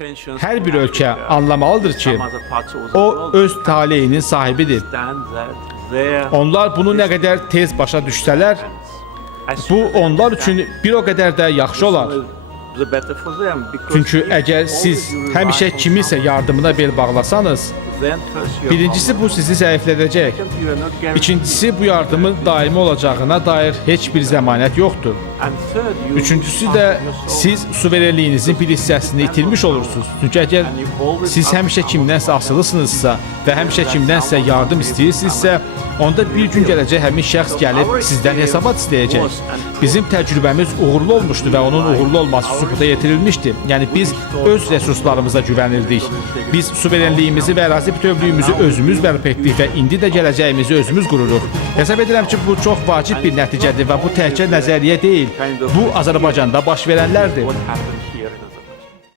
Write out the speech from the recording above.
Hər bir ölkə anlamalıdır ki, o öz taleyinin sahibidir. Onlar bunu nə qədər tez başa düşsələr, bu onlar üçün bir o qədər də yaxşı olar. Çünki əgər siz həmişə kimisə yardımına bel bağlasanız, birincisi bu sizi zəiflədəcək. İkincisi bu yardımın daimi olacağına dair heç bir zəmanət yoxdur. Üçüncüsü də siz suverenliyinizin bir hissəsini itirmiş olursunuz. Çünki əgər siz həmişə kimdənsə asılısınızsa və həmişə kimdənsə yardım istəyirsinizsə, onda bir gün gələcək həmin şəxs gəlib sizdən hesabat istəyəcək. Bizim təcrübəmiz uğurlu olmuşdu və onun uğurlu olması sübuta yetirilmişdi. Yəni biz öz resurslarımıza güvənirdik. Biz suverenliyimizi və ərazi bütövlüyümüzü özümüz bərpa etdik və indi də gələcəyimizi özümüz qururuq. Hesab edirəm ki, bu çox vacib bir nəticədir və bu təkcə nəzəriyyə deyil. Bu Azərbaycanda baş verənlərdir.